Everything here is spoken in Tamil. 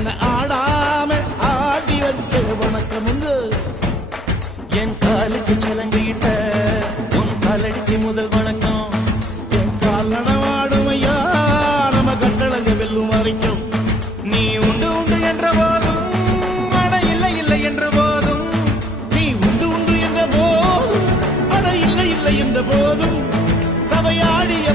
என்ன ஆடாம ஆடி வச்ச வணக்கம் உண்டு. என் காலுக்கு சிலங்கிட்ட உன் காலடிக்கு முதல் வணக்கம். என் கால் நடமாடுமையா நம்ம கட்டளங்க வெல்லும் வரைக்கும். நீ உண்டு உண்டு என்ற போதும் அட இல்லை இல்லை என்ற போதும். நீ உண்டு உண்டு என்ற போதும் அட இல்லை இல்லை என்ற போதும். சபையாடிய